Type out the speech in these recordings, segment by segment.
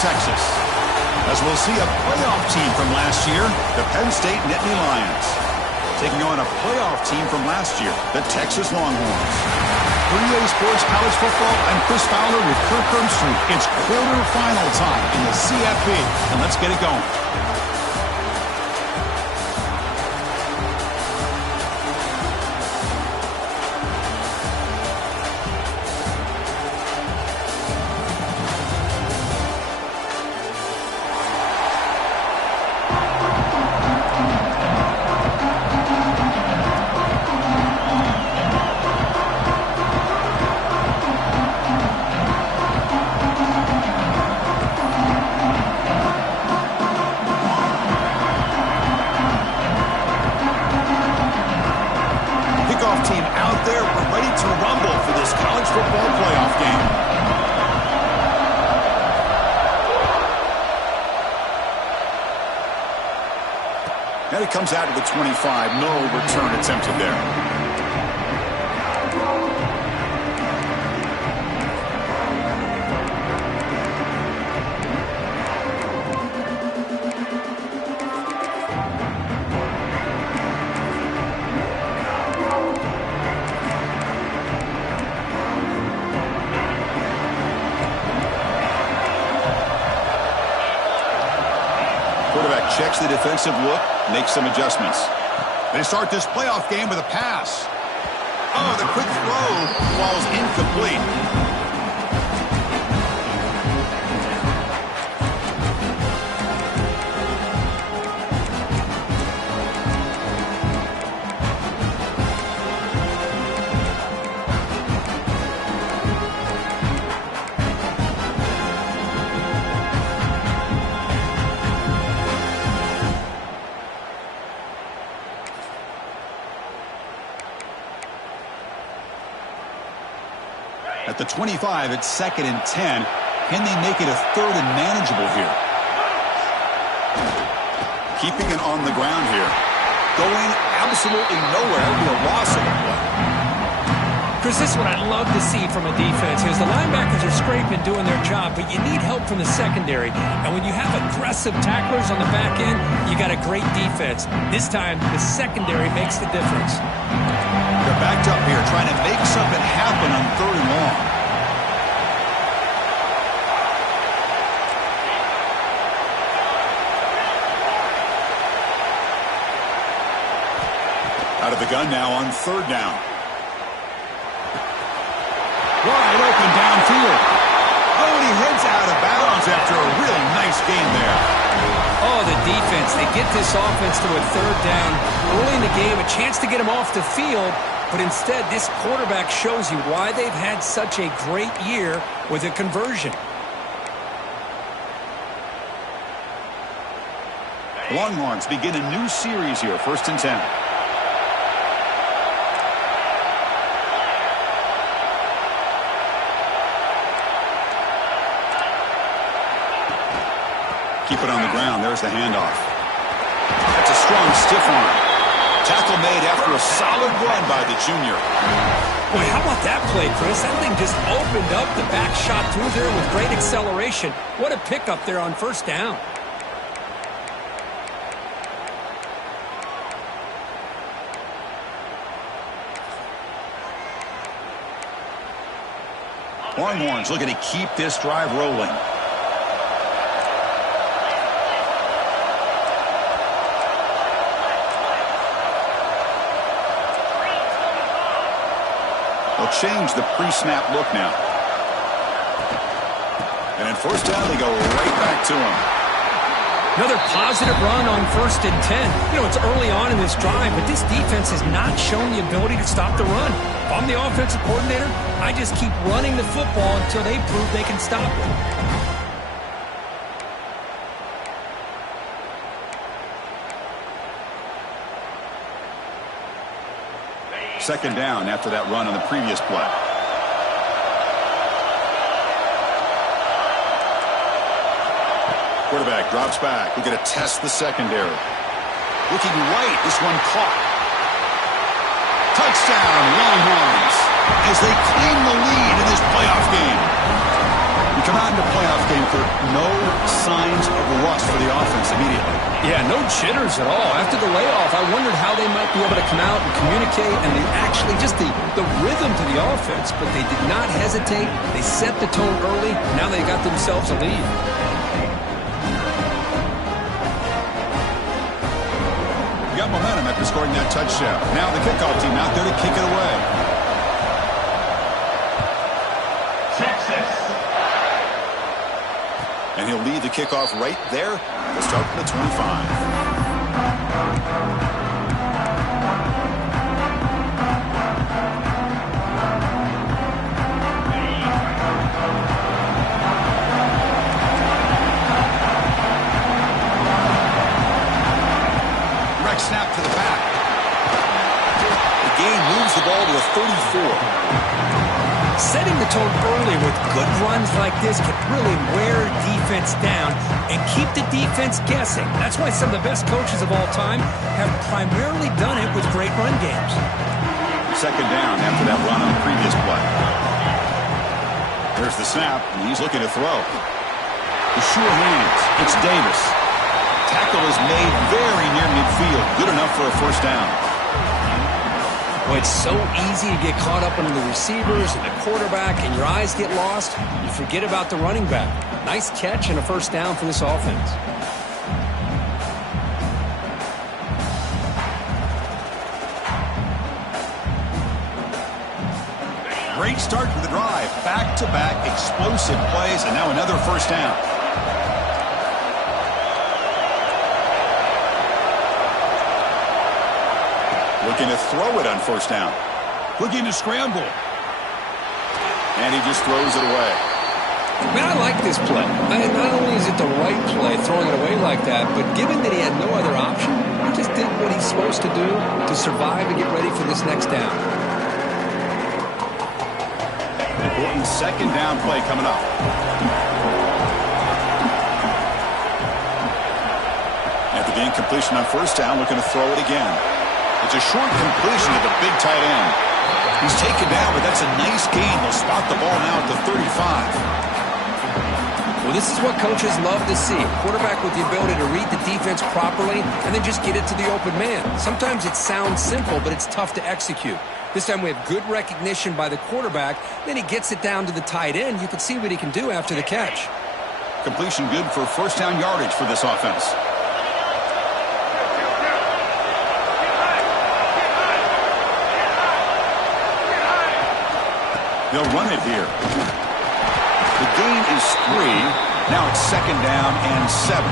Texas. As we'll see a playoff team from last year, the Penn State Nittany Lions, taking on a playoff team from last year, the Texas Longhorns. For EA Sports College Football, I'm Chris Fowler with Kirk Herbstreit. It's quarterfinal time in the CFB, and let's get it going. And it comes out to the 25. No return attempted there. Quarterback checks the defensive look, makes some adjustments. They start this playoff game with a pass. Oh, the quick throw falls incomplete. At the 25, it's 2nd and 10. Can they make it a 3rd and manageable here? Keeping it on the ground here. Going absolutely nowhere to a loss of the play. Chris, this is what I love to see from a defense. Is the linebackers are scraping, doing their job, but you need help from the secondary. And when you have aggressive tacklers on the back end, you got a great defense. This time, the secondary makes the difference. They're backed up here, trying to make something happen on 3rd and long. Out of the gun now on 3rd down. Wide open downfield. Oh, and he heads out of bounds after a real nice game there. Oh, the defense. They get this offense to a 3rd down early in the game, a chance to get him off the field, but instead this quarterback shows you why they've had such a great year with a conversion. Longhorns begin a new series here, 1st and 10. Keep it on the ground. There's the handoff. That's a strong stiff arm. Tackle made after a solid run by the junior. Boy, how about that play, Chris? That thing just opened up. The back shot through there with great acceleration. What a pickup there on 1st down. Longhorns looking to keep this drive rolling. They'll change the pre-snap look now. And in 1st down, they go right back to him. Another positive run on 1st and 10. You know, it's early on in this drive, but this defense has not shown the ability to stop the run. If I'm the offensive coordinator, I just keep running the football until they prove they can stop it. 2nd down after that run on the previous play. Quarterback drops back. We're going to test the secondary. Looking right. This one caught. Touchdown, Longhorns, as they claim the lead in this playoff game. We come out into playoff game, Kirk, no signs of rust for the offense immediately. Yeah, no jitters at all. After the layoff, I wondered how they might be able to come out and communicate, and they actually just the rhythm to the offense, but they did not hesitate. They set the tone early. Now they got themselves a lead. Got momentum after scoring that touchdown. Now the kickoff team out there to kick it away. And he'll lead the kickoff right there. We'll start from the 25. Direct snap to the back. The game moves the ball to a 34. Setting the tone early with good runs like this can really wear defense down and keep the defense guessing. That's why some of the best coaches of all time have primarily done it with great run games. Second down after that run on the previous play. There's the snap, and he's looking to throw. The sure hands. It's Davis. Tackle is made very near midfield. Good enough for a first down. Well, it's so easy to get caught up in the receivers and the quarterback, and your eyes get lost. You forget about the running back. Nice catch and a first down for this offense. Great start to the drive. Back-to-back explosive plays, and now another first down. Looking to throw it on first down. Looking to scramble. And he just throws it away. Man, I like this play. Not only is it the right play, throwing it away like that, but given that he had no other option, he just did what he's supposed to do to survive and get ready for this next down. Important second down play coming up. After the incompletion on first down, looking to throw it again. It's a short completion to the big tight end. He's taken down, but that's a nice gain. They'll spot the ball now at the 35. Well, this is what coaches love to see. A quarterback with the ability to read the defense properly and then just get it to the open man. Sometimes it sounds simple, but it's tough to execute. This time we have good recognition by the quarterback. Then he gets it down to the tight end. You can see what he can do after the catch. Completion good for first down yardage for this offense. They'll run it here. The gain is 3. Now it's second down and 7.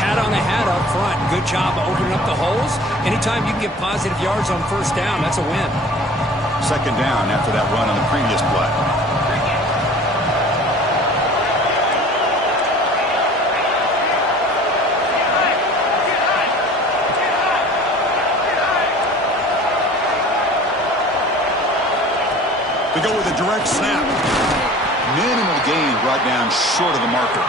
Hat on the hat up front. Good job of opening up the holes. Anytime you can get positive yards on first down, that's a win. Second down after that run on the previous play. They go with a direct snap. Minimal gain brought down short of the marker.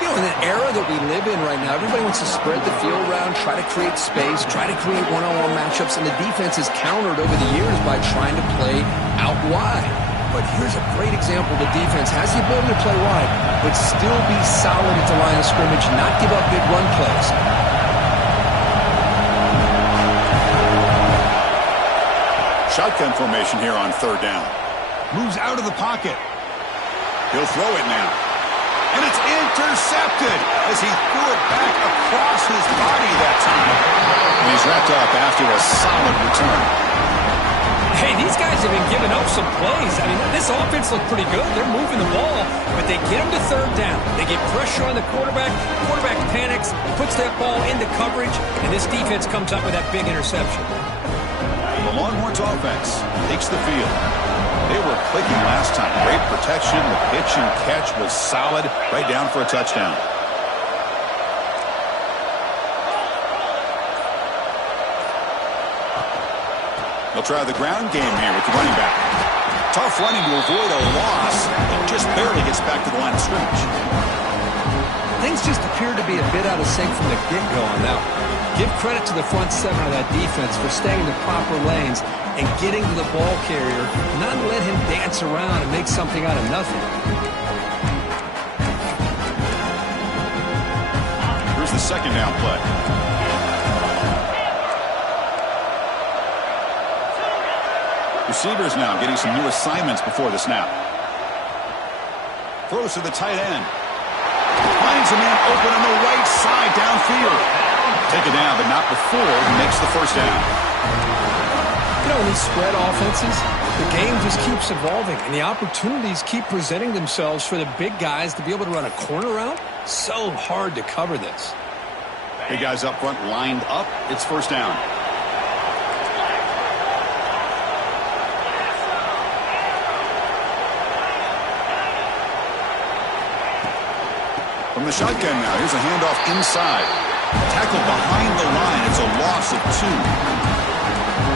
You know, in an era that we live in right now, everybody wants to spread the field around, try to create space, try to create one-on-one matchups, and the defense has countered over the years by trying to play out wide. But here's a great example. The defense has the ability to play wide, but still be solid at the line of scrimmage, not give up big run plays. Shotgun formation here on third down. Moves out of the pocket. He'll throw it now. And it's intercepted as he threw it back across his body that time. And he's wrapped up after a solid return. Hey, these guys have been giving up some plays. I mean, this offense looked pretty good. They're moving the ball, but they get him to third down. They get pressure on the quarterback. Quarterback panics, puts that ball into coverage, and this defense comes up with that big interception. The Longhorns offense takes the field. They were clicking last time. Great protection. The pitch and catch was solid. Right down for a touchdown. They'll try the ground game here with the running back. Tough running to avoid a loss. It just barely gets back to the line of scrimmage. things just appeared to be a bit out of sync from the get-go on that one. Give credit to the front seven of that defense for staying in the proper lanes and getting to the ball carrier, not let him dance around and make something out of nothing. Here's the second down play. Receivers now getting some new assignments before the snap. Throws to the tight end. Finds a man open on the right side downfield. Take it down, but not before he makes the first down. You know, in these spread offenses, the game just keeps evolving, and the opportunities keep presenting themselves for the big guys to be able to run a corner route. So hard to cover this. Big guys up front lined up. It's first down. From the shotgun now, here's a handoff inside. Tackled behind the line. It's a loss of 2.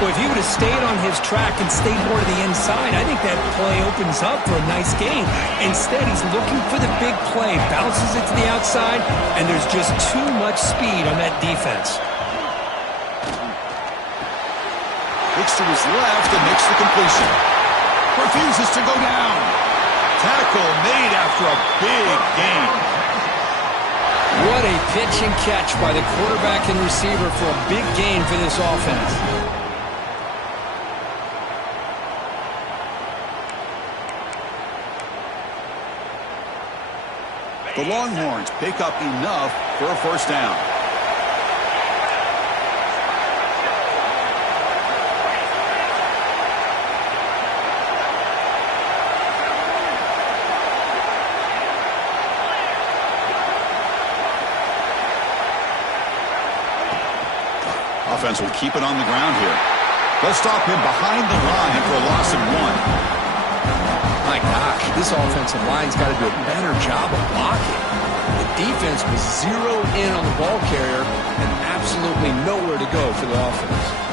Well, if he would have stayed on his track and stayed more to the inside, I think that play opens up for a nice gain. Instead, he's looking for the big play, bounces it to the outside, and there's just too much speed on that defense. Looks to his left and makes the completion. Refuses to go down. Tackle made after a big gain. What a pitch and catch by the quarterback and receiver for a big gain for this offense. The Longhorns pick up enough for a first down. Offense will keep it on the ground here. They'll stop him behind the line for a loss of 1. My gosh, this offensive line's got to do a better job of blocking. The defense was zeroed in on the ball carrier and absolutely nowhere to go for the offense.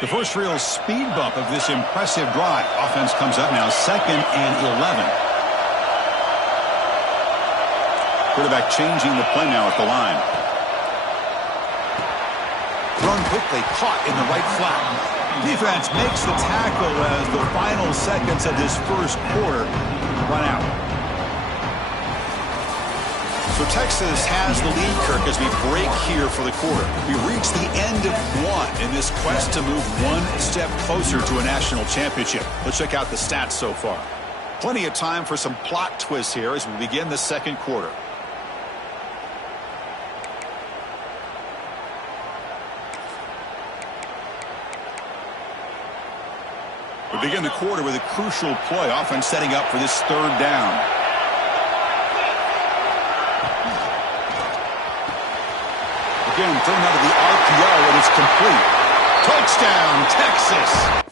The first real speed bump of this impressive drive. Offense comes up now, 2nd and 11. Quarterback changing the play now at the line. Thrown quickly, caught in the right flat. Defense makes the tackle as the final seconds of this first quarter run out. So Texas has the lead, Kirk, as we break here for the quarter. We reach the end of 1 in this quest to move one step closer to a national championship. Let's check out the stats so far. Plenty of time for some plot twists here as we begin the second quarter. We begin the quarter with a crucial play, offense setting up for this third down. Again, thrown out of the RPO, and it's complete. Touchdown, Texas!